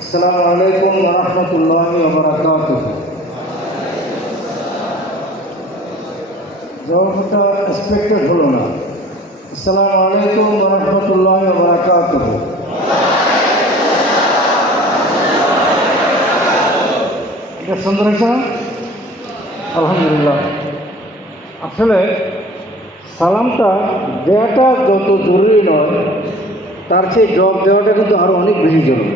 আসসালামু আলাইকুম ওয়া রাহমাতুল্লাহি ওয়া বারাকাতুহু। জবাবটা এক্সপেক্টেড হলো না। আসসালামু আলাইকুম ওয়া রাহমাতুল্লাহি ওয়া বারাকাতুহু। এটা সুন্দর হয়েছে, আলহামদুলিল্লাহ। আসলে সালামটা দেওয়াটা যত জরুরি নয়, তার চেয়ে জবাব দেওয়াটা কিন্তু আরও অনেক বেশি জরুরি।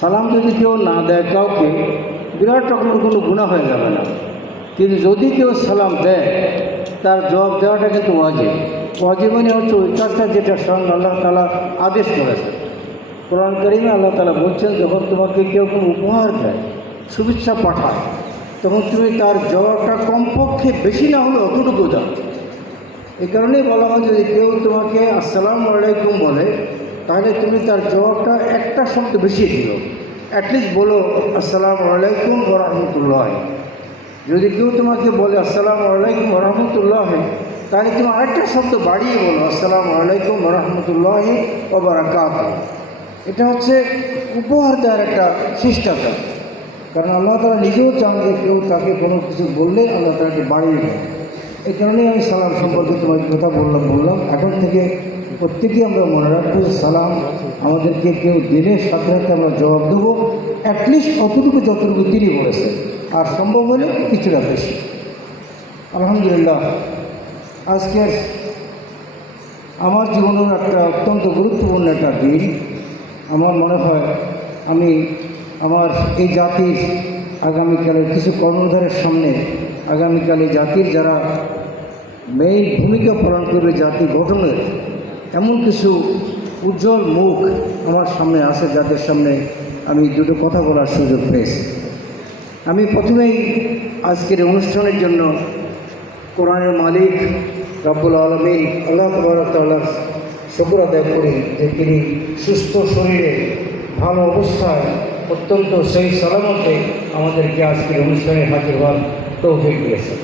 সালাম যদি কেউ না দেয় কাউকে, বিরাট রকমের কোনো গুনাহ হয়ে যাবে না, কিন্তু যদি কেউ সালাম দেয় তার জবাব দেওয়াটা কিন্তু ওয়াজিব। ওয়াজিব মানে হচ্ছে ওই কাজটা যেটা স্বয়ং আল্লাহ তাআলা আদেশ করেছে। কোরআন কারীমে আল্লাহ তাআলা বলছেন, যখন তোমাকে কেউ কোনো উপহার দেয়, শুভেচ্ছা পাঠায়, তখন তুমি তার জবাবটা কমপক্ষে বেশি না হলে অতটুকু দাও। এই কারণেই বলা হয়, যদি কেউ তোমাকে আসসালামু আলাইকুম বলে, তাহলে তুমি তার জবাবটা একটা শব্দ বেশি দিও। অ্যাটলিস্ট বলো আসসালামু আলাইকুম ওয়া রাহমাতুল্লাহ। যদি কেউ তোমাকে বলে আসসালামু আলাইকুম ওয়া রাহমাতুল্লাহ, তাহলে তুমি আরেকটা শব্দ বাড়িয়ে বলো আসসালামু আলাইকুম ওয়া রাহমাতুল্লাহি ওয়া বারাকাতুহু। এটা হচ্ছে উপহার দেওয়ার একটা শিষ্টাচার। কারণ আল্লাহ তাআলা নিজেও চান যে কেউ তাকে কোনো কিছু বললে আল্লাহ তাকে বাড়িয়ে দেয়। এই কারণেই আমি সালাম সম্পর্কে তোমার কথা বললাম। এখন থেকে প্রত্যেকেই আমরা মনে রাখবো যে সালাম আমাদেরকে কেউ দিনের সাথে সাথে আমরা জবাব দেবো, অ্যাটলিস্ট অতটুকু যতটুকু তিনি বলেছেন, আর সম্ভব হলে কিছুটা বেশি। আলহামদুলিল্লাহ, আজকের আমার জীবনের একটা অত্যন্ত গুরুত্বপূর্ণ একটা দিন। আমার মনে হয় আমি আমার এই জাতির আগামীকালের কিছু কর্ণধারের সামনে, আগামীকালে জাতির যারা মেইন ভূমিকা পালন করবে জাতি গঠনের, এমন কিছু উজ্জ্বল মুখ আমার সামনে আছে, যাদের সামনে আমি দুটো কথা বলার সুযোগ পেয়েছি। আমি প্রথমেই আজকের অনুষ্ঠানের জন্য কোরআনের মালিক রব্বুল আলামিন আল্লাহ তাবারক তাআলার শুকর আদায় করি যে তিনি সুস্থ শরীরে, ভালো অবস্থায়, অত্যন্ত সেই সালামতে আমাদেরকে আজকের অনুষ্ঠানে হাজির হওয়ার তৌফিক দিয়েছেন।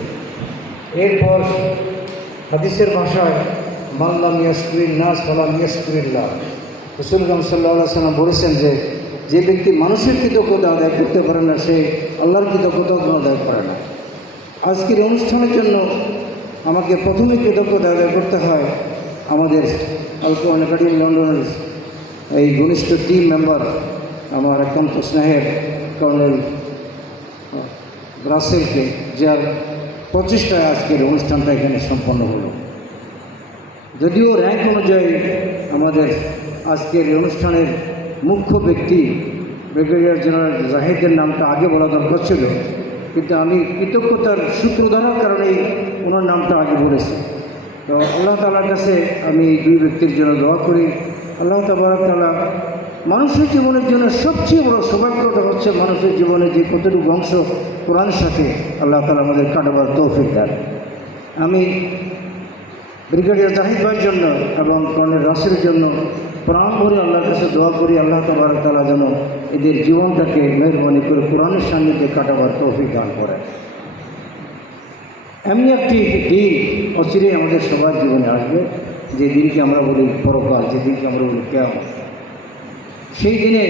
এরপর হাদিসের ভাষায় মাল্লাম ইয়াশকুরিন নাস ফালাম ইয়াশকুরিল্লাহ, রাসূলুল্লাহ সাল্লাল্লাহু আলাইহি ওয়াসাল্লাম বলেছেন যে ব্যক্তি মানুষের কৃতজ্ঞতা আদায় করতে পারে না, সে আল্লাহর কৃতজ্ঞতা আদায় করে না। আজকের অনুষ্ঠানের জন্য আমাকে প্রথমে কৃতজ্ঞতা আদায় করতে হয় আমাদের আল কোরআন একাডেমি লন্ডনের এই ঘনিষ্ঠ টিম মেম্বার, আমার একান্ত স্নেহের কর্নেল রাসেলকে, যার প্রচেষ্টায় আজকের অনুষ্ঠানটা এখানে সম্পন্ন হলো। যদিও র্যাঙ্ক অনুযায়ী আমাদের আজকের অনুষ্ঠানের মুখ্য ব্যক্তি ব্রিগেডিয়ার জেনারেল জাহিদের নামটা আগে বলা দরকার ছিল, কিন্তু আমি কৃতজ্ঞতার সূত্র ধরার কারণেই ওনার নামটা আগে বলেছি। তো আল্লাহ তাআলার কাছে আমি এই দুই ব্যক্তির জন্য দোয়া করি। আল্লাহ তাবারক তাআলা মানুষের জীবনের জন্য সবচেয়ে বড় সৌভাগ্যটা হচ্ছে মানুষের জীবনে যে কতটুকু অংশ কোরআনের সাথে আল্লাহ তাআলা আমাদের কাটাবার তৌফিক দেন। আমি ব্রিগেডিয়ার জাহিদ ভাইয়ের জন্য এবং কর্নেল রাসেলের জন্য প্রাণ ভরে আল্লাহর কাছে দোয়া করি, আল্লাহ তাবারক তাআলা যেন এদের জীবনটাকে মেহরবানি করে কোরআনের সান্নিধ্যে কাটাবার তৌফিক দান করে। এমনি একটি দিন অচিরেই আমাদের সবার জীবনে আসবে, যে দিনকে আমরা বলি পরকাল, যে দিনকে আমরা বলি কিয়ামত। সেই দিনে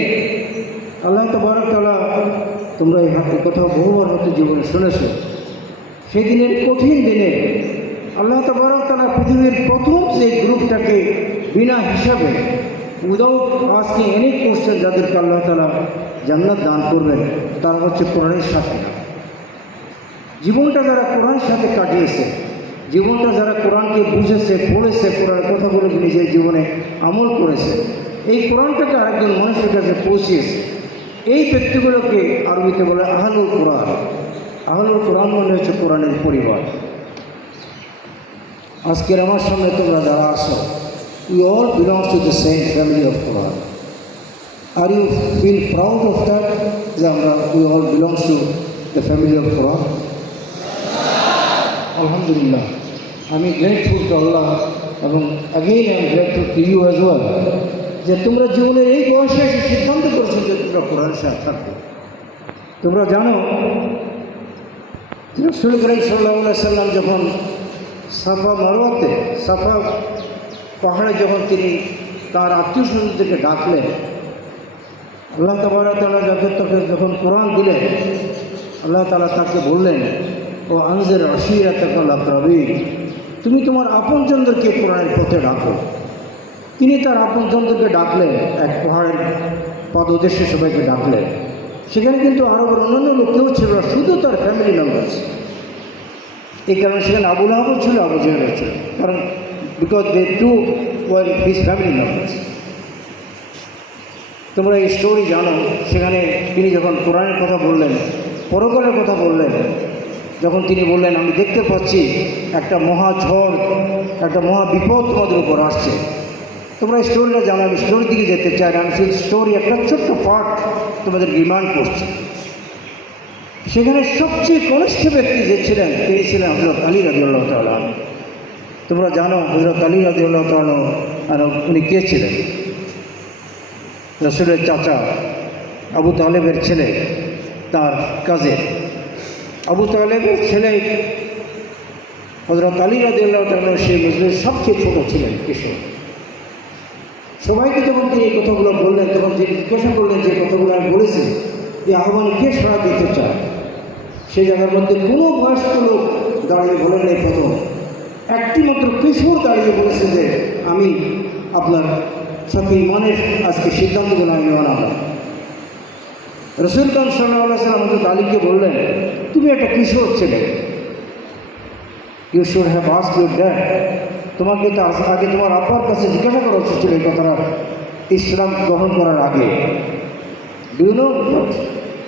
আল্লাহ তাবারক তাআলা, তোমরা এই কথা বহুবার হয়তো জীবনে শুনেছো, সেই দিনের কঠিন দিনে আল্লাহ তাবারক তাআলা পৃথিবীর প্রথম যে গ্রুপটাকে বিনা হিসাবে, উইদাউট আস্কিং এনি কোশ্চেন, যাদেরকে আল্লাহ তাআলা জান্নাত দান করবেন, তারা হচ্ছে কোরআনের সাথে। জীবনটা যারা কোরআনের সাথে কাটিয়েছে, জীবনটা যারা কোরআনকে বুঝেছে, পড়েছে, কোরআনের কথাগুলো নিজের জীবনে আমল করেছে, এই কোরআনটাকে আরেকজন মানুষের কাছে পৌঁছিয়েছে, এই ব্যক্তিগুলোকে আরবিতে বলে আহলুল কোরআন। আহলুল কোরআন মানে হচ্ছে কোরআনের পরিবার। আজকের আমার সামনে তোমরা যারা আসো, we all belong to the same family of Quran. Are you feel proud of that, যে আমরা we all belong to the family of Quran? Alhamdulillah, আমি গ্রেটফুল টু আল্লাহ, এবং again I am grateful to you as well, যে তোমরা জীবনের এই বয়সে এসে সিদ্ধান্ত করেছো যে তোমরা কোরআনের সাথে থাকবে। তোমরা জানো রাসূল করিম সাল্লাল্লাহু আলাইহি ওয়াসাল্লাম যখন সাফা মারওয়াতে, সাফা পাহাড়ে যখন তিনি তার আত্মীয় স্বজনদেরকে ডাকলেন, আল্লাহ তাবারক তাআলা তাকে যখন কোরআন দিলেন, আল্লাহ তাআলা তাকে বললেন, ও আনজির আশিরাতাকাল আকরাবিন, তুমি তোমার আপনজনদেরকে কোরআনের পথে ডাকো। তিনি তার আপনজনদেরকে ডাকলেন, এক পাহাড়ের পদদেশে সবাইকে ডাকলেন। সেখানে কিন্তু আরবের অন্যান্য লোক কেউ ছিল না, শুধু তার ফ্যামিলি মেম্বার্স। এই কারণে সেখানে আবু লাহাবও ছিল, আবু জেহেলও ছিল, কারণ because they to war his family members. তোমরা এই স্টোরি জানো। সেখানে তিনি যখন কোরআনের কথা বললেন, পরকালের কথা বললেন, যখন তিনি বললেন, আমি দেখতে পাচ্ছি একটা মহা ঝড়, একটা মহা বিপদ তোমাদের উপর আসছে। তোমরা এই স্টোরিটা জানো, আমি স্টোরির দিকে যেতে চাই না, আমি সেই স্টোরি একটা ছোট্ট পার্ট তোমাদের রিমান্ড করছি। সেখানে সবচেয়ে কনিষ্ঠ ব্যক্তি যে ছিলেন, তিনি ছিলেন হযরত আলী রাদিয়াল্লাহু তাআলা। তোমরা জানো হযরত আলী রাদিয়াল্লাহু তাআলা উনি কে ছিলেন? রাসূলের চাচা, আবু তালেবের ছেলে, তার কাজে আবু তালেবের ছেলে হযরত আলী রাদিয়াল্লাহু তাআলা সেই মুসলিমের সবচেয়ে ছোট ছিলেন, কিশোর। সবাইকে যখন তিনি এই কথাগুলো বললেন, তখন তিনি জিজ্ঞাসা করলেন যে কথাগুলো আমি বলেছি, এই আহ্বানে কে সাড়া দিতে চায়? সেই জায়গার মধ্যে কোনো বয়স্ক লোক দাঁড়িয়ে বলেন নাই। প্রথম একটি মাত্র কিশোর দাঁড়িয়ে বলেছে যে আমি আপনার সাথে ইমানের আজকে সিদ্ধান্তগুলো আমি মানাবো। রাসূল সাল্লাল্লাহু আলাইহি ওয়াসাল্লাম হযরত আলীকে বললেন, তুমি একটা কিশোর ছেলে, you should have asked your dad. তোমাকে তো আগে তোমার আব্বার কাছে জিজ্ঞাসা করা উচিত ছিল এই কথাটা ইসলাম গ্রহণ করার আগে। Do you know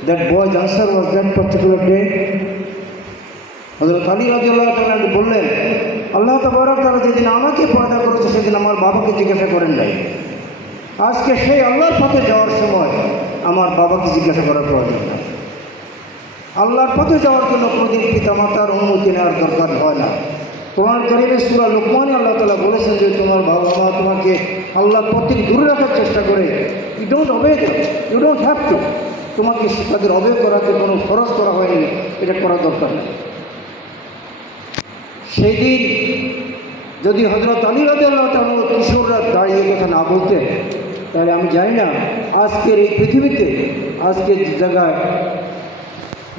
that boy's answer was that particular day? হযরত আলী রাদিয়াল্লাহু তাআলা বললেন, আল্লাহ তাবারক তাআলা যেদিন আমাকে পয়দা করেছে সেদিন আমার বাবাকে জিজ্ঞাসা করেন নাই। আজকে সেই আল্লাহর পথে যাওয়ার সময় আমার বাবাকে জিজ্ঞাসা করার প্রয়োজন নাই। আল্লাহর পথে যাওয়ার জন্য কোনোদিন পিতামাতার অনুমতি নেওয়ার দরকার হয় না। কোরআন কারীমের সূরা লুকমানে আল্লাহ তাআলা বলেছেন যে তোমার বাবা মা তোমাকে আল্লাহর পথ থেকে দূরে রাখার চেষ্টা করে, you don't obey them, you don't have to. তোমাকে তাদের অবে করাতে কোনো খরচ করা হয়নি, এটা করার দরকার নেই। সেই দিন যদি হযরত আলী রাদিয়াল্লাহু তাআলা কিশোররা দাঁড়িয়ে কথা না বলতেন, তাহলে আমি জানি না আজকের এই পৃথিবীতে, আজকের জায়গায়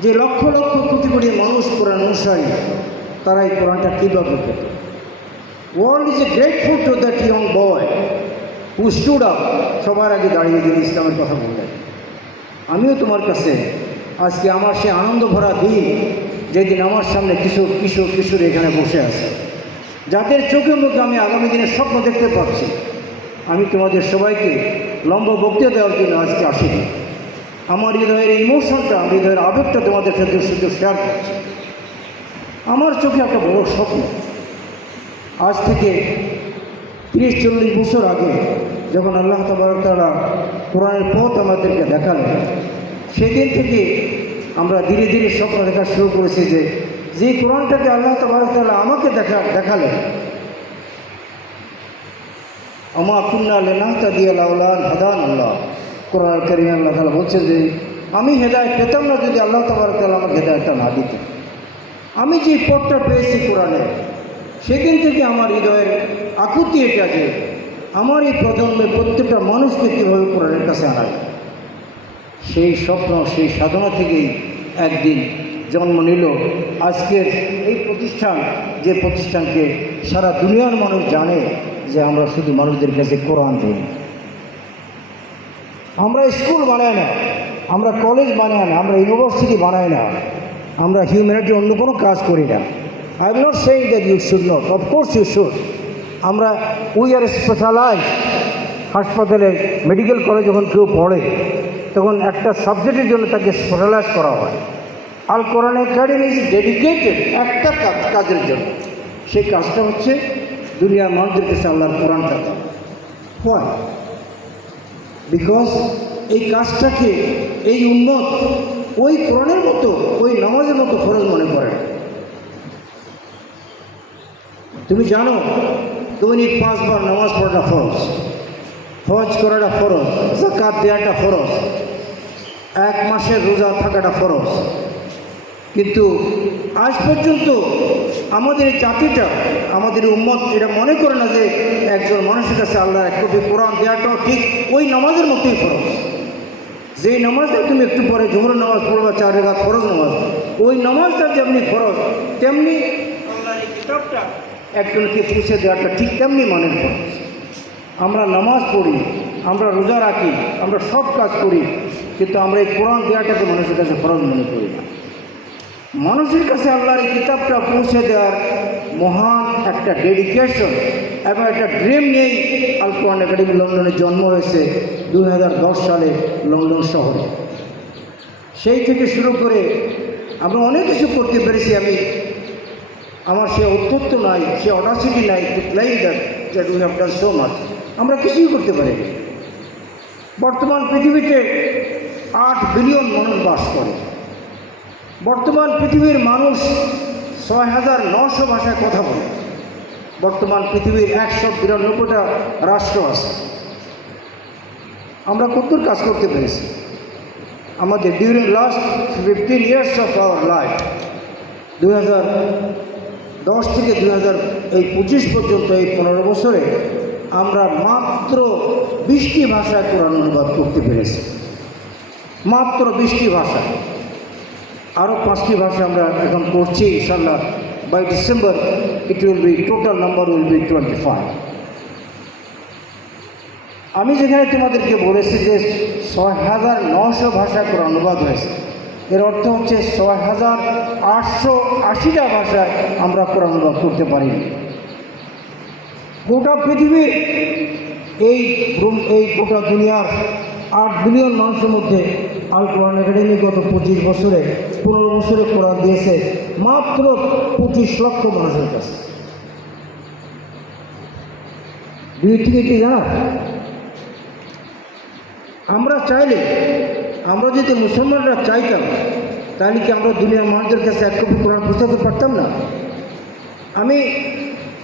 যে লক্ষ লক্ষ কোটি কোটি মানুষ কোরআন অনুসারী, তারা এই কোরআনটা কীভাবে পেত? World is a grateful to that young boy who stood up. সবার আগে দাঁড়িয়ে দিন ইসলামের কথা বললেন। আমিও তোমার কাছে আজকে আমার সে আনন্দ ভরা দিন, যেদিন আমার সামনে কিশোর কিশোর কিশোর এখানে বসে আছে, যাদের চোখে মুখে আমি আগামী দিনের স্বপ্ন দেখতে পাচ্ছি। আমি তোমাদের সবাইকে লম্বা বক্তৃতা দেওয়ার জন্য আজকে আসিনি। আমার হৃদয়ের ইমোশনটা, হৃদয়ের আবেগটা তোমাদের সাথে শুধু শেয়ার করছি। আমার চোখে একটা বড় স্বপ্ন। আজ থেকে 30-40 বছর আগে যখন আল্লাহ তাবারক তাআলা কোরআনের পথ আমাদেরকে দেখালেন, সেদিন থেকে আমরা ধীরে ধীরে স্বপ্ন দেখা শুরু করেছি যে কোরআনটাকে আল্লাহ তাবারক তাআলা আমাকে দেখালেন। আমা কুন্না লিনাহতাদিয়া লাউলা আন হাদানাল্লাহ। কোরআন কারীমে আল্লাহ তাআলা বলছেন যে আমি হেদায়েত পেতাম না যদি আল্লাহ তাবারক তাআলা আমাকে হেদায়েতটা না দিতেন। আমি যে পথটা পেয়েছি কোরআনে, সেদিন থেকে আমার হৃদয়ের আকুতি এটা যে আমার এই প্রজন্মের প্রত্যেকটা মানুষকে কীভাবে কোরআনের কাছে আনায়। সেই স্বপ্ন, সেই সাধনা থেকেই একদিন জন্ম নিল আজকের এই প্রতিষ্ঠান, যে প্রতিষ্ঠানকে সারা দুনিয়ার মানুষ জানে যে আমরা শুধু মানুষদের কাছে কোরআন দিই। আমরা স্কুল বানাই না, আমরা কলেজ বানাই না, আমরা ইউনিভার্সিটি বানাই না, আমরা হিউম্যানিটি অন্য কোনো কাজ করি না। I am not saying that you should not, of course you should. আমরা উই আর স্পেশালাইজ। হাসপাতালে মেডিকেল কলেজ যখন কেউ পড়ে, তখন একটা সাবজেক্টের জন্য তাকে স্পেশালাইজ করা হয়। আল কোরআন একাডেমি ইজ ডেডিকেটেড একটা কাজের জন্য। সেই কাজটা হচ্ছে দুনিয়ার মানুষদের কাছে আল্লাহর কোরআনটা দেওয়া। হয় বিকজ এই কাজটাকে এই উম্মত ওই কোরআনের মতো, ওই নামাজের মতো ফরজ মনে করে না। তুমি জানো দৈনিক 5 বার নামাজ পড়াটা ফরজ, হজ করাটা ফরজ, যাকাত দেওয়াটা ফরজ, 1 মাসের রোজা থাকাটা ফরজ। কিন্তু আজ পর্যন্ত আমাদের এই জাতিটা, আমাদের উম্মত এটা মনে করে না যে একজন মানুষের কাছে আল্লাহর এক কপি কোরআন দেওয়াটাও ঠিক ওই নামাজের মতোই ফরজ। যেই নামাজটা তুমি একটু পরে জোহর নামাজ পড়বা 4 রাকাত ফরজ নামাজ, ওই নামাজটা যেমনি ফরজ তেমনি আল্লাহর এই কিতাবটা একজনকে পৌঁছে দেওয়াটা ঠিক তেমনি মানের ফরজ। আমরা নামাজ পড়ি, আমরা রোজা রাখি, আমরা সব কাজ করি, কিন্তু আমরা এই কোরআন দেওয়াটাকে মানুষের কাছে ফরজ মনে করি না। মানুষের কাছে আল্লাহর এই কিতাবটা পৌঁছে দেওয়ার মহান একটা ডেডিকেশন এবং একটা ড্রিম নিয়েই আল কোরআন একাডেমি লন্ডনে জন্ম হয়েছে 2010 সালে লন্ডন শহরে। সেই থেকে শুরু করে আমরা অনেক কিছু করতে পেরেছি। আমার সে অত্যত্ব নাই, সে অডাসিটি নাই to claim that we have done so much. আমরা কিছুই করতে পারি। বর্তমান পৃথিবীতে 8 বিলিয়ন মানুষ বাস করে। বর্তমান পৃথিবীর মানুষ 6,900 ভাষায় কথা বলে। বর্তমান পৃথিবীর 192টা রাষ্ট্র আছে। আমরা কতদূর কাজ করতে পেরেছি? আমাদের during last 15 years of our life, 2010 থেকে 2025 পর্যন্ত এই 15 বছরে আমরা মাত্র 20টি ভাষায় কোরআন অনুবাদ করতে পেরেছি। মাত্র 20টি ভাষা। আরও 5টি ভাষা আমরা এখন করছি ইনশাআল্লাহ। By December it will be total number will be 25। আমি যেখানে তোমাদেরকে বলেছি যে 6,900 ভাষায় কোরআন অনুবাদ হয়েছে, এর অর্থ হচ্ছে 6,880টা ভাষায় আমরা কোরআন অনুবাদ করতে পারিনি। গোটা পৃথিবীর এই গোটা দুনিয়ার 8 বিলিয়ন মানুষের মধ্যে আল কোরআন একাডেমি গত 15 বছরে কোরআন দিয়েছে মাত্র 25 লক্ষ মানুষের কাছে। দুই থেকে কি জানা? আমরা চাইলে, আমরা যদি মুসলমানরা চাইতাম, তাহলে কি আমরা দুনিয়ার মানুষদের কাছে 1 কপি কোরআন পৌঁছাতে পারতাম না? আমি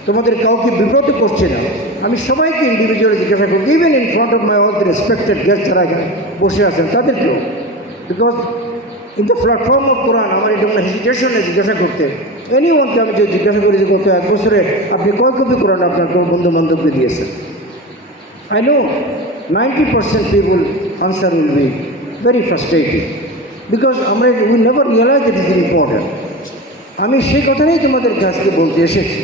তোমাদের কাউকে বিব্রত করছি না। আমি সবাইকে ইন্ডিভিজুয়ালি জিজ্ঞাসা করি, even in front of my all the respected guest যারা এখানে বসে আছেন তাদেরকেও, because in the platform of Quran আমার এটা কোনো হেজিটেশন নেই জিজ্ঞাসা করতে। এনিওয়ানকে আমি যদি জিজ্ঞাসা করি যে গত 1 বছরে আপনি কয় কপি কোরআন আপনার কোনো বন্ধু বান্ধবকে দিয়েছেন, I know 90% people answer will be very frustrated, because আমরা we never realise it is important. আমি সেই কথাটাই তোমাদের কাছে বলতে এসেছি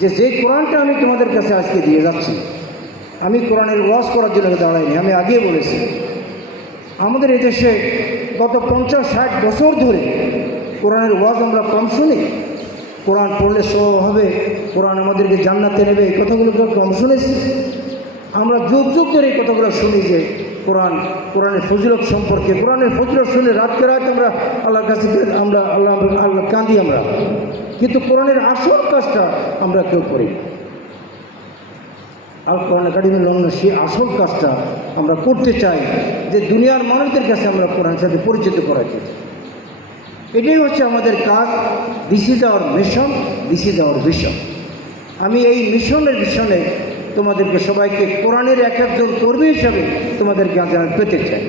যে কোরআনটা আমি তোমাদের কাছে আজকে দিয়ে যাচ্ছি, আমি কোরআনের ওয়াজ করার জন্য দাঁড়াইনি। আমি আগেই বলেছি, আমাদের এদেশে গত 50-60 বছর ধরে কোরআনের ওয়াজ আমরা কম শুনি। কোরআন পড়লে সওয়াব হবে, কোরআন আমাদেরকে জান্নাতে নেবে, এই কথাগুলো কম শুনেছি। আমরা যুগ যুগ ধরে এই কথাগুলো শুনি যে কোরআনের ফজিলত সম্পর্কে। কোরআনের ফজিলত শুনে রাতকে রাত আমরা আল্লাহর কাছে আল্লাহ কাঁদি আমরা, কিন্তু কোরআনের আসল কাজটা আমরা কেউ করি। আল কোরআন একাডেমি লন্ডন সেই আসল কাজটা আমরা করতে চাই, যে দুনিয়ার মানুষদের কাছে আমরা কোরআনের সাথে পরিচিত করাতে চাই। এটাই হচ্ছে আমাদের কাজ। This is our mission, this is our vision. আমি এই মিশনে তোমাদেরকে সবাইকে কোরআনের একজন কর্মী হিসাবে তোমাদেরকে পেতে চাই।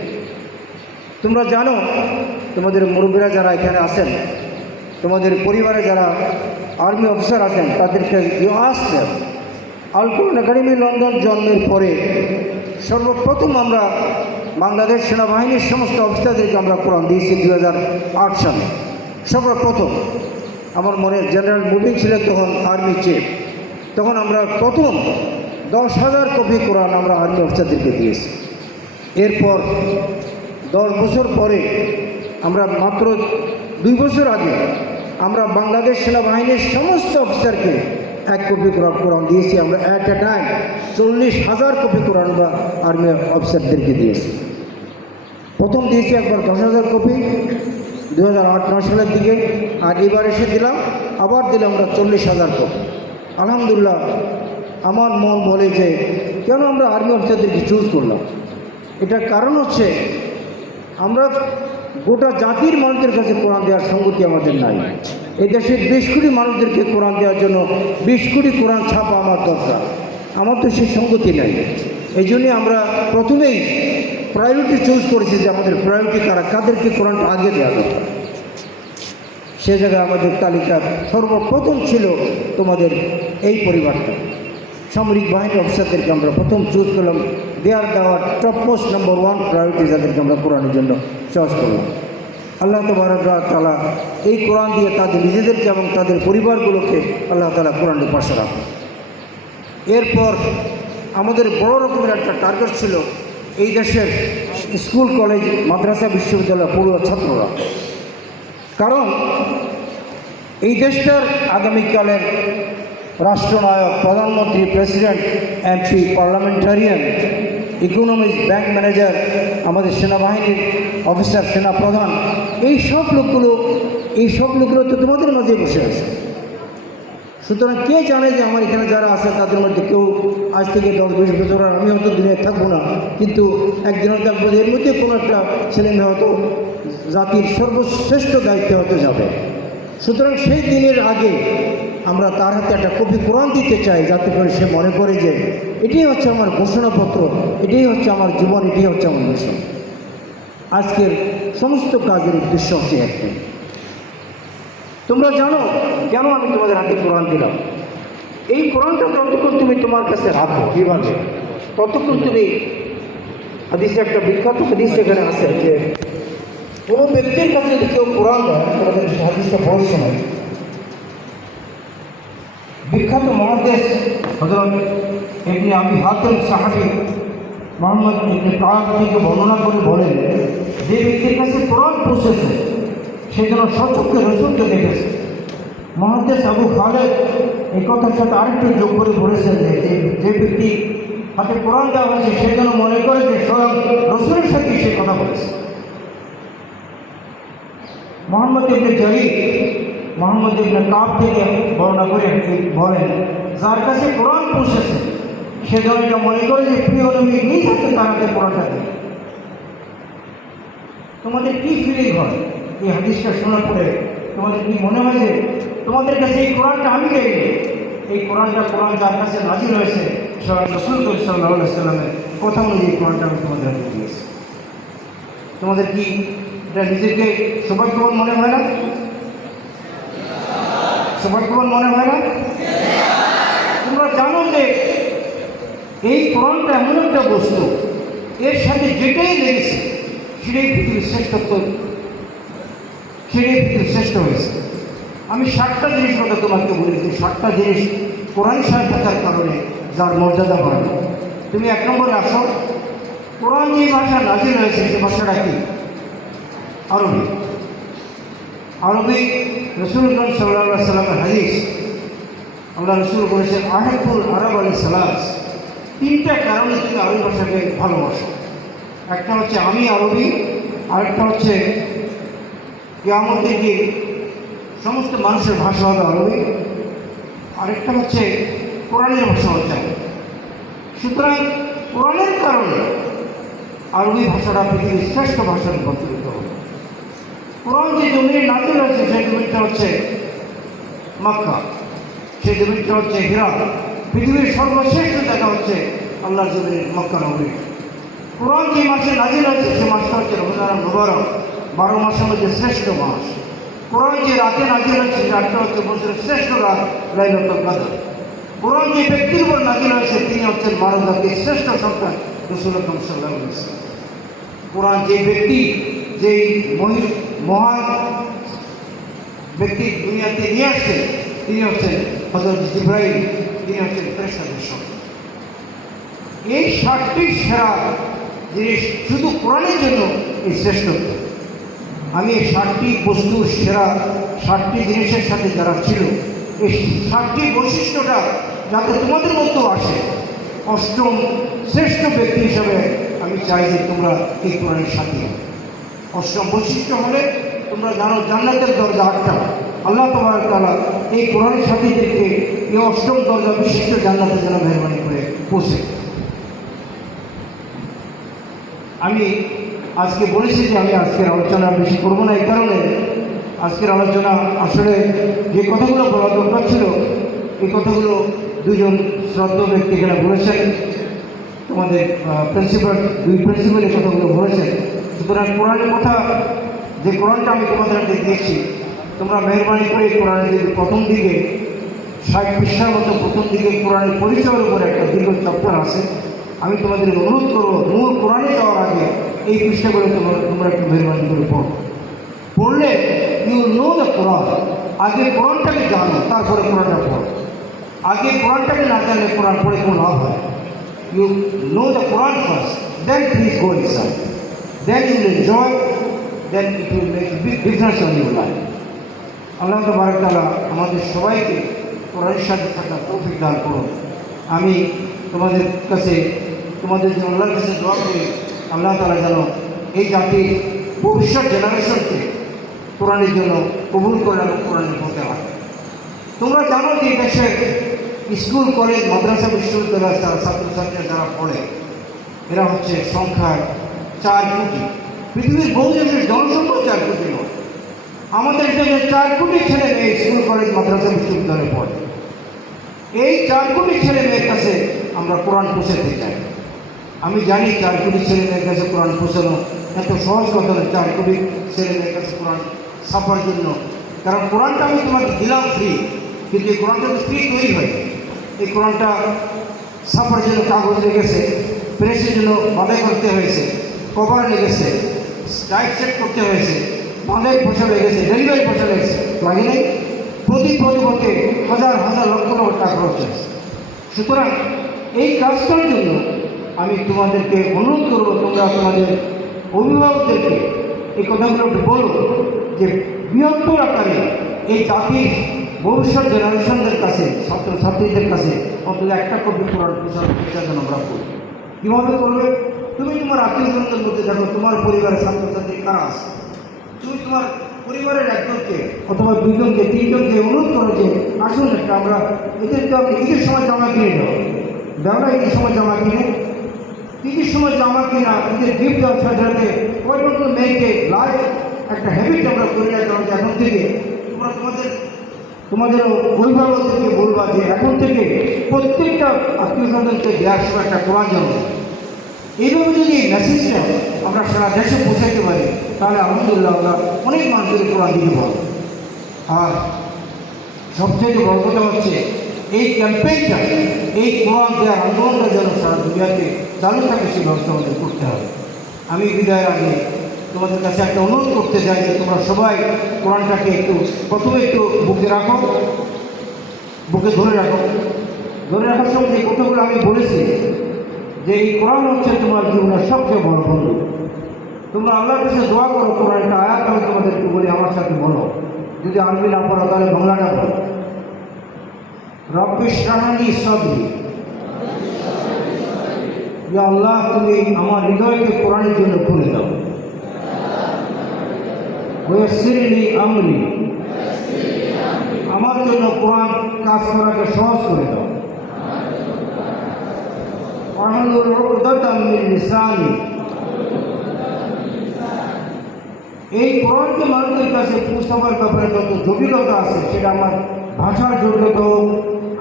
তোমরা জানো, তোমাদের মুরব্বীরা যারা এখানে আছেন, তোমাদের পরিবারে যারা আর্মি অফিসার আছেন, তাদেরকে you ask them. Al Quran academy London জন্মের পরে সর্বপ্রথম আমরা বাংলাদেশ সেনাবাহিনীর সমস্ত অফিসারদেরকে আমরা কোরআন দিয়েছি 2008 সালে। সর্বপ্রথম আমার মনে জেনারেল মুভিং ছিলেন তখন আর্মি চিফ, তখন আমরা প্রথম 10,000 কপি কোরআন আমরা আর্মি অফিসারদেরকে দিয়েছি। এরপর 10 বছর পরে আমরা মাত্র 2 বছর আগে আমরা বাংলাদেশ সেনাবাহিনীর সমস্ত অফিসারকে 1 কপি কোরআন দিয়েছি। আমরা অ্যাট এ টাইম 40,000 কপি কোরআন বা আর্মি অফিসারদেরকে দিয়েছি। প্রথম দিয়েছি একবার 10,000 কপি 2008-9 সালের দিকে, আর এবার এসে দিলাম, আবার দিলাম আমরা 40,000 কপি। আলহামদুলিল্লাহ, আমার মন বলে যে কেন আমরা আর্মি অফিসারদেরকে চুজ করলাম। এটার কারণ হচ্ছে আমরা গোটা জাতির মানুষদের কাছে কোরআন দেওয়ার সঙ্গতি আমাদের নাই। এই দেশের 20 কোটি মানুষদেরকে কোরআন দেওয়ার জন্য 20 কোটি কোরআন ছাপা আমার দরকার। আমার তো সেই সঙ্গতি নাই। এই জন্যে আমরা প্রথমেই প্রায়োরিটি চুজ করেছি যে আমাদের প্রায়োরিটি কাদেরকে কোরআনটা আগে দেওয়া দরকার। সে জায়গায় আমাদের তালিকা সর্বপ্রথম ছিল তোমাদের এই পরিবারটা। সামরিক বাহিনী অফিসারদেরকে আমরা প্রথম চুজ করলাম দে আর দেওয়ার টপ মোস্ট নাম্বার 1 প্রায়োরিটি যাদেরকে আমরা কোরআনের জন্য চয়েস করলাম। আল্লাহ তাআলা এই কোরআন দিয়ে তাদের নিজেদেরকে এবং তাদের পরিবারগুলোকে আল্লাহ তাআলা কোরআনের পাশে রাখে। এরপর আমাদের বড় রকমের একটা টার্গেট ছিল এই দেশের স্কুল, কলেজ, মাদ্রাসা, বিশ্ববিদ্যালয় পড়ুয়া ছাত্ররা, কারণ এই দেশটার আগামীকালের রাষ্ট্রনায়ক, প্রধানমন্ত্রী, president, MP, parliamentarian, economics, bank manager, আমাদের সেনাবাহিনীর অফিসার, সেনাপ্রধান, এই সব লোকগুলো তো তোমাদের মাঝে বসে আছে। সুতরাং কে জানে যে আমার এখানে যারা আছে তাদের মধ্যে কেউ আজ থেকে 10-20 বছর আমি হয়তো দুনিয়ায় থাকবো না, কিন্তু একদিন হয়তো থাকবো, এর মধ্যে কোনো একটা ছেলে মেয়ে হয়তো জাতির সর্বশ্রেষ্ঠ দায়িত্বে হতে যাবে। সুতরাং সেই দিনের আগে আমরা তার হাতে একটা কপি কোরআন দিতে চাই, যাতে করে সে মনে করে যে এটাই হচ্ছে আমার ঘোষণাপত্র, এটাই হচ্ছে আমার জীবন, এটাই হচ্ছে আমার মিশন। আজকের সমস্ত কাজের উদ্দেশ্য হচ্ছে একটাই। তোমরা জানো কেন আমি তোমাদের হাতে কোরআন দিলাম? এই কোরআনটা যতক্ষণ তুমি তোমার কাছে রাখো কীভাবে, ততক্ষণ তুমি, হাদিসে একটা বিখ্যাত হাদিস এখানে আছে যে কোনো ব্যক্তির কাছে যদি কেউ কোরআন দেয়, তোমাদের হাদিসটা বড় শোনায়। বিখ্যাত মুহাদ্দিস হযরত ইবনে আবি হাতিম সাহাবী মুহাম্মদ ইবনে কাব থেকে বর্ণনা করে বলেন, যে ব্যক্তির কাছে কোরআন পৌঁছেছে সে যেন সচক্ষে রাসূলকে দেখেছে। মুহাদ্দিস আবু খালেদ এই কথার সাথে আরেকটু যোগ করে বলেছেন যে ব্যক্তি হাতে কোরআন দেওয়া হয়েছে সে যেন মনে করে যে স্বয়ং রাসূলের সাথে সে কথা বলেছে। মুহাম্মদ ইবনে জারির মুহাম্মদ ইবনে কাব থেকে বর্ণনা করে বলেন, যার কাছে কোরআন পৌঁছেছে সে যেন এটা মনে করে যে প্রিয় নবী নিজ হাতে তার হাতে কোরআনটা দেয়। তোমাদের কী ফিলিং হয় এই হাদিসটা শোনার পরে? তোমাদের কি মনে হয় যে তোমাদের কাছে এই কোরআনটা আমি দেইনি? এই কোরআন যার কাছে নাজিল হয়েছে স্বয়ং রাসূল সাল্লাল্লাহু আলাইহি ওয়াসাল্লামের কথা অনুযায়ী এই কোরআনটা আমি তোমাদের হাতে দিয়েছি। তোমাদের কি এটা নিজেকে সৌভাগ্যবান মনে হয় না? সৌভাগ্যবান মনে হয় না? তোমরা জানো যে এই কোরআনটা এমন একটা বস্তু, এর সাথে যেটাই লেগেছে সেটাই পৃথিবীর শ্রেষ্ঠত্ব, সেটাই পৃথিবীর শ্রেষ্ঠ হয়েছে। আমি 7টা জিনিস কথা তোমাকে বলেছি, 7টা জিনিস কোরআন সাহেব থাকার কারণে যার মর্যাদা হয়। তুমি 1 নম্বরে আসো। কোরআন যে ভাষা নাজিল হয়েছে সে ভাষাটা কি? আরবি। রাসূলুল্লাহ সাল্লাল্লাহু আলাইহি ওয়াসাল্লামের হাদিস, আল্লাহ রাসূল বলেছেন আহাবুল আরব আলী সালাস, 3টা কারণে তুমি আরবি ভাষাকে ভালোবাসো। একটা হচ্ছে আমি আরবি, আরেকটা হচ্ছে কিয়ামতের দিন সমস্ত মানুষের ভাষা হবে আরবি, আরেকটা হচ্ছে কোরআনের ভাষা হচ্ছে। সুতরাং কোরআনের কারণে আরবি ভাষাটা পৃথিবীর শ্রেষ্ঠ ভাষায় রূপান্তরিত হবে। কোরআন যে জমিনে নাজিল হয়েছে সেই জমিটা হচ্ছে মক্কা, সেই জমিটা হচ্ছে হিরা। পৃথিবীর সর্বশ্রেষ্ঠ জায়গা হচ্ছে আল্লাহর জমিনে মক্কা নগরী। কোরআন যে মাসে নাজিল হয়েছে সে মাসটা হচ্ছে রমজান মুবারক, 12 মাসের মধ্যে শ্রেষ্ঠ মাস। কোরআন যে রাতে নাজিল হয়েছে সে রাতটা হচ্ছে বছরের শ্রেষ্ঠ রাত, লাইলাতুল কদর। কোরআন যে ব্যক্তির উপর নাজিল হয়েছে তিনি হচ্ছেন মানব জাতির শ্রেষ্ঠ সন্তান রাসূল সাল্লাল্লাহু আলাইহি ওয়াসাল্লাম। কোরআন যে ব্যক্তি, যেই মহান ব্যক্তি দুনিয়াতে নিয়ে আসছেন তিনি হচ্ছেন হযরত জিবরাইল, তিনি হচ্ছেন ফেরেশতাদের সর্দার। এই 7টি সেরা জিনিস শুধু কোরআনের জন্য এই শ্রেষ্ঠত্ব। আমি এই 7টি বস্তুর সেরা 7টি জিনিসের সাথে যারা ছিল, এই 7টি বৈশিষ্ট্যটা যাতে তোমাদের মধ্যেও আসে, 8ম শ্রেষ্ঠ ব্যক্তি হিসাবে আমি চাই যে তোমরা এই কোরআনের সাথে। 8ম বৈশিষ্ট্য হলে তোমরা জানো জান্নাতের দরজা 8টা। আল্লাহ তাবারক তাআলা এই কোরআনের সাথীদেরকে এই 8ম দরজা বিশিষ্ট জান্নাতের জন্য মেহরবানি করে পৌঁছে। আমি আজকে বলেছি যে আমি আজকের আলোচনা বেশি করব না, এই কারণে আজকের আলোচনা আসলে যে কথাগুলো বলা দরকার ছিল এই কথাগুলো 2জন শ্রদ্ধেয় ব্যক্তি এখানে বলেছেন। তোমাদের প্রিন্সিপাল, 2 প্রিন্সিপাল এই কথাগুলো বলেছেন। সুতরাং কোরআনের কথা, যে কোরআনটা আমি তোমাদের হাতে দিয়েছি, তোমরা মেহরবানি করে কোরআনের যদি প্রথম দিকে 60 পৃষ্ঠার মতো প্রথম দিকে কোরআনের পরিচয়ের উপরে একটা দীর্ঘ চ্যাপ্টার আছে, আমি তোমাদের অনুরোধ করবো মূল কোরআনে যাওয়ার আগে এই পৃষ্ঠাগুলো তোমরা একটু মেহরবানি করে পড়ো। পড়লে ইউ নো দ্য কোরআন। আগে কোরআনটাকে জানো, তারপরে কোরআনটা পড়ো। আগে কোরআনটাকে না জানলে কোরআন পড়ে কোনো লাভ হয়। You know the Quran first, then please go inside, then you will enjoy, then it will make big difference on your life. Allah তাবারক তাআলা আমাদের সবাইকে কোরআনের সাথে থাকার তৌফিক দান করুন। আমি তোমাদের কাছে তোমাদের জন্য আল্লাহর কাছে দোয়া করি, আল্লাহ তাআলা যেন এই জাতির ভবিষ্যৎ জেনারেশনকে কোরআনের জন্য কবুল করে এবং কোরআনের পথে হয়। তোমরা জানো যে দেশের স্কুল কলেজ মাদ্রাসা বিশ্ববিদ্যালয় ছাত্রছাত্রীরা যারা পড়ে এরা হচ্ছে সংখ্যায় 4 কোটি। পৃথিবীর বহু দেশের জনসংখ্যা 4 কোটি নয়। আমাদের দেশে 4 কোটি ছেলে মেয়ে স্কুল কলেজ মাদ্রাসা বিশ্ববিদ্যালয়ে পড়ে। এই 4 কোটি ছেলে মেয়ের কাছে আমরা কোরআন পৌঁছাতে চাই। আমি জানি 4 কোটি ছেলে মেয়ের কাছে কোরআন পৌঁছানো এত সহজ কথা নয়। 4 কোটি ছেলে মেয়ের কাছে কোরআন ছাপার জন্য, কারণ কোরআনটা আমি তোমাকে দিলাম ফ্রি, কিন্তু এই কোরআনটা তো ফ্রি তৈরি হয়। এই কোরআনটা ছাপার জন্য কাগজ লেগেছে, প্রেসের জন্য বাধাই করতে হয়েছে, কভার লেগেছে, টাইপ সেট করতে হয়েছে, বাঁধের পয়সা লেগেছে, ডেলিভারি পয়সা লেগেছে, লাগে নেই? প্রতি পরিবর্তে হাজার হাজার লক্ষ লক্ষ টাকা খরচ হয়েছে। সুতরাং এই কাজটার জন্য আমি তোমাদেরকে অনুরোধ করবো, তোমরা তোমাদের অভিভাবকদেরকে এই কথাগুলো বলো যে বৃহত্তর আকারে এই জাতির ভবিষ্যৎ জেনারেশনদের কাছে, ছাত্রছাত্রীদের কাছে অন্তত একটা কপি কোরআন প্রচার যেন আমরা করি। কীভাবে করবে? তুমি তোমার আত্মীয়স্বজনদের মধ্যে দেখো তোমার পরিবারের ছাত্রছাত্রী কারা আছে, তুমি তোমার পরিবারের একজনকে অথবা 2জনকে 3জনকে অনুরোধ করো যে আসুন একটা আমরা এদেরকে ঈদের সময় জামা কিনে দেবো। দেও না ঈদের সময় জামা কিনে? ঈদের সময় জামা কিনা, ঈদের গিফট দেওয়ার সাথে সাথে পর্যন্ত মেয়েকে লাইফ একটা হ্যাবিট আমরা করে রাখলাম যে এখন থেকে তোমরা তোমাদের অভিভাবকদেরকে বলবা যে এখন থেকে প্রত্যেকটা আত্মীয় স্বজনকে দেওয়ার সময় একটা কোরআন জন্ম। এইভাবে যদি এই মেসেজটা আমরা সারা দেশে পৌঁছাতে পারি তাহলে আলহামদুলিল্লাহ আমরা অনেক মানুষের কোরআন দিতে পারব। আর সবচেয়ে বড় কথা হচ্ছে এই ক্যাম্পেইনটা, এই কোরআন দেওয়ার আন্দোলনটা যেন সারা দুনিয়াতে চালু থাকে সেই ব্যবস্থা আমাদের করতে হবে। আমি বিদায়ের আগে তোমাদের কাছে একটা অনুরোধ করতে চাই যে তোমরা সবাই কোরআনটাকে প্রথমে একটু বুকে রাখো, বুকে ধরে রাখো। ধরে রাখার সময় যে কথাগুলো আমি বলেছি যে এই কোরআন হচ্ছে তোমার জীবনের সবচেয়ে বড় বন্ধু। তোমরা আল্লাহর কাছে দোয়া করো, কোরআনটা আয়াত আমি তোমাদেরকে বলি, আমার সাথে বলো। যদি আরবি না পড়ো তাহলে বাংলাটা বলো। রব্বি ইশরাহ লি সাদরি, ইয়া আল্লাহ তুমি আমার হৃদয়কে কোরআনের জন্য খুলে দাও। ওয়াসসির লি আমরি, আমার জন্য কোরআন কাজ করাকে সহজ করে দাও। ওয়াহলুল উকদাতাম মিন লিসানি, এই কোরআনকে মানুষের কাছে পৌঁছাবার ব্যাপারে যত জটিলতা আছে সেটা আমার ভাষার জটিলতা হোক,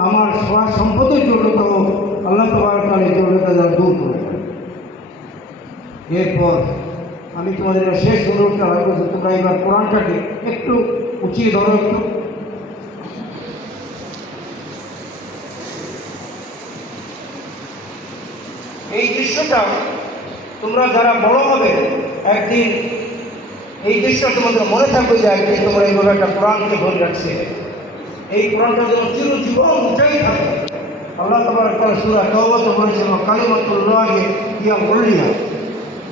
আমার সবার সম্পদের জটিলতা হোক, আল্লাহ তাবারক তাআলা এই জটিলতা দ্বারা দূর করে দেন। এরপর আমি তোমাদের শেষ অনুরোধটা রাখবো যে তোমরা এবার কোরআনটাকে একটু উঁচিয়ে ধরো। একটু এই দৃশ্যটা তোমরা যারা বড় হবে একদিন এই দৃশ্য তোমাদের মনে থাকবে যে একদিন তোমরা এইভাবে একটা কোরআনকে ধরে রাখছে। এই কোরআনটা যেন চিরজীবন উঁচাই থাকে। আল্লাহ তাবারক তাআলা সূরা তাওবাতে বলেছেন কালিমাতুল্লাহি হিয়া উলিয়া,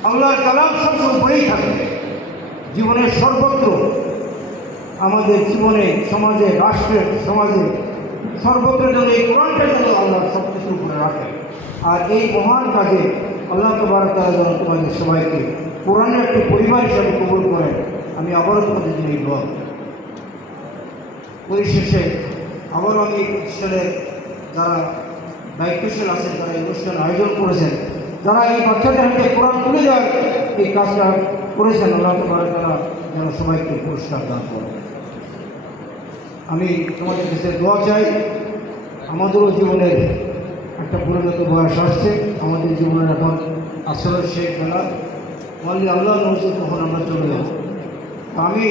আল্লাহর কালাম সবসময় পড়েই থাকবে। জীবনের সর্বত্র, আমাদের জীবনে, সমাজে, রাষ্ট্রের, সমাজে সর্বত্র যেন এই কোরআনটা যেন আল্লাহ সব কিছুর উপরে রাখে। আর এই মহান কাজে আল্লাহ তাবারক তাআলা যেন তোমাদের সবাইকে কোরআনের একটি পরিবার হিসাবে কবুল করেন। আমি আবারও তোমাদের জন্য এই দোয়া করি। পরিশেষে আবারও আমি এই প্রতিষ্ঠানের যারা দায়িত্বশীল আছেন, যারা এই অনুষ্ঠান আয়োজন করেছেন, যারা এই বাচ্চাদের হাতে কোরআন তুলে দেওয়ার এই কাজটা করেছেন, আল্লাহ তাবারক তাআলা যেন সবাইকে পুরস্কার দান করেন। আমি তোমাদের কাছে দোয়া চাই। আমাদেরও জীবনের একটা পরিণত বয়স আসছে, আমাদের জীবনের এখন আসরের শেষ বেলা, বললে আল্লাহ নজর তখন আমরা চলে যাব। আমি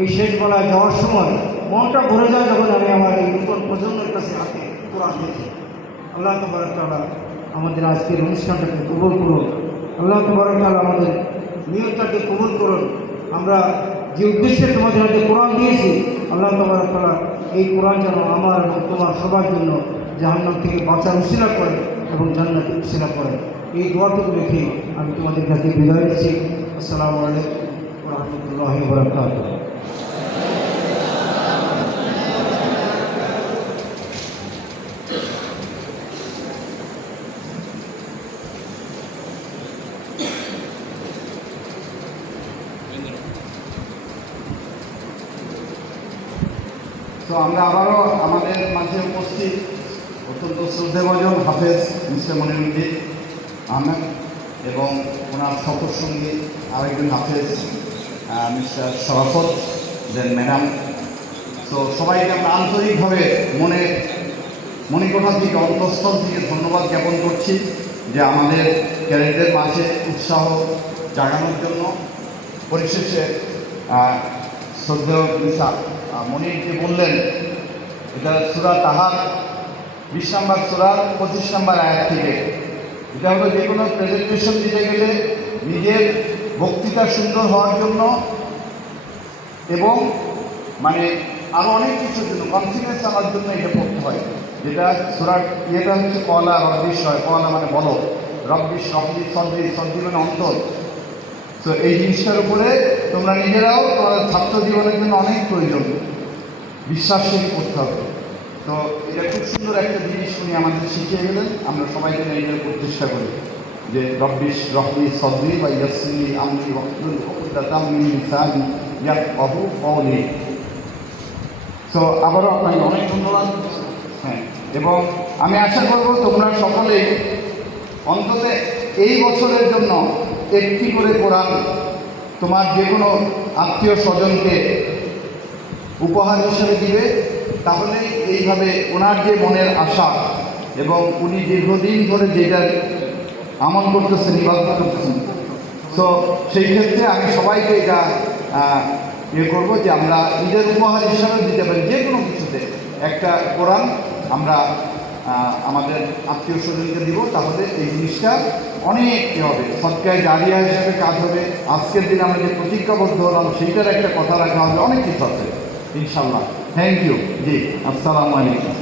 এই শেষ বেলায় যাওয়ার সময় মনটা ভরে যায় যখন আমি আমার এই নতুন প্রজন্মের কাছে হাতে কোরআন দেখি। আল্লাহ তাবারক তাআলা আমাদের আজকের অনুষ্ঠানটাকে কবুল করুন। আল্লাহ তাবারক তাআলা আমাদের নিয়তটাকে কবুল করুন। আমরা যে উদ্দেশ্যে তোমাদের হাতে কোরআন দিয়েছি, আল্লাহ তাবারক তাআলা এই কোরআন যেন আমার এবং তোমার সবার জন্য জাহান্নাম থেকে বাঁচার উশিলা করে এবং জান্নাতের উশিলা করে, এই দোয়াটুকু রেখে আমি তোমাদের কাছে বিদায় দিচ্ছি। আসসালামু আলাইকুম ওয়া রাহমাতুল্লাহি ওয়া বারাকাতুহু। তো আমরা আবারও আমাদের মাঝে উপস্থিত অত্যন্ত শ্রদ্ধেভাজন হাফেজ মিস্টার মনিরুদ্দিন আহমেদ এবং ওনার সফরসঙ্গী আরেকজন হাফেজ মিস্টার শরাফত দেন ম্যাডাম। তো সবাইকে আমরা আন্তরিকভাবে মণিকোঠা থেকে অন্তঃস্থল থেকে ধন্যবাদ জ্ঞাপন করছি যে আমাদের ক্যাডেটদের মাঝে উৎসাহ জাগানোর জন্য। পরিশেষে শ্রদ্ধেয় মনির যে বললেন, এটা সূরা তাহার 20 নম্বর সূরার 25 নম্বর আয়াত থেকে। এটা হলো যে কোনো প্রেজেন্টেশন দিতে গেলে নিজের বক্তৃতা সুন্দর হওয়ার জন্য এবং মানে আরও অনেক কিছুর জন্য কনফিডেন্স আনার জন্য এটা পড়তে হয়। যেটা সূরার ইয়েটা হচ্ছে কলা রব্বিশ হয়, কলা মানে বলো, রব্বিশ রব্বি সদ্রি, সদ্রি মানে অন্তর। তো এই জিনিসটার উপরে তোমরা নিজেরাও তোমাদের ছাত্র জীবনের জন্য অনেক প্রয়োজন, বিশ্বাসশীল করতে হবে। তো এটা খুব সুন্দর একটা জিনিস উনি আমাদের শিখিয়ে গেলেন। আমরা সবাইকে নিজের উপর চেষ্টা করি যে রব্বিশ রব্বি সদ্রি বা ইয়াসিরি আমরি ওয়াহলুল উকদাতাম মিন লিসানি ইয়াফকাহু কওলি। তো আবারও আপনাকে অনেক ধন্যবাদ। হ্যাঁ, এবং আমি আশা করব তোমরা সকলেই অন্তত এই বছরের জন্য একটি করে কোরআন তোমার যে কোনো আত্মীয় স্বজনকে উপহার হিসেবে দিবে। তাহলে এইভাবে ওনার যে মনের আশা এবং উনি দীর্ঘদিন ধরে যেটার আমল করতেছেন, ইবাদত করতেছেন, তো সেই ক্ষেত্রে আমি সবাইকে এটা করবো যে আমরা ঈদের উপহার হিসাবে দিতে পারি যে কোনো কিছুতে একটা কোরআন আমরা আমাদের আত্মীয় স্বজনকে দিব। তাহলে এই জিনিসটা অনেক কী হবে, সৎকায় জারিয়া হিসেবে কাজ হবে। আজকের দিনে আমরা যে প্রতিজ্ঞাবদ্ধ হলাম সেইটার একটা কথা রাখা হবে, অনেক কিছু আছে ইনশাল্লাহ। Thank you. জি, আসসালামু আলাইকুম।